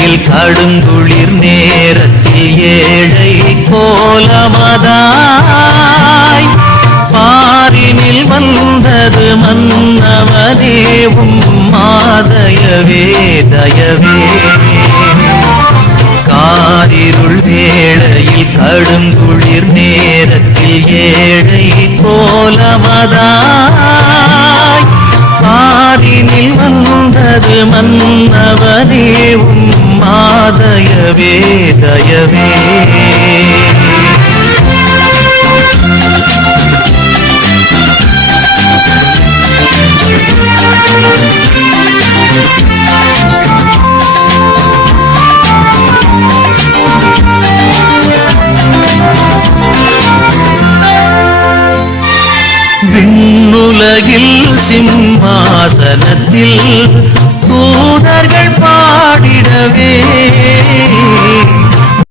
வேளையில் கடுங்குளிர் நேரத்தில் ஏழை கோலமதாய் பாரினில் வந்தது மன்னவனே மாதயவே தயவே காரிருள் வேளையில் கடுங்குளிர் நேரத்தில் ஏழை கோலமதாய் பாரினில் வந்தது மன்னவனே மாதயவே தயவே விண்ணுலகில் சிம்மாசனத்தில்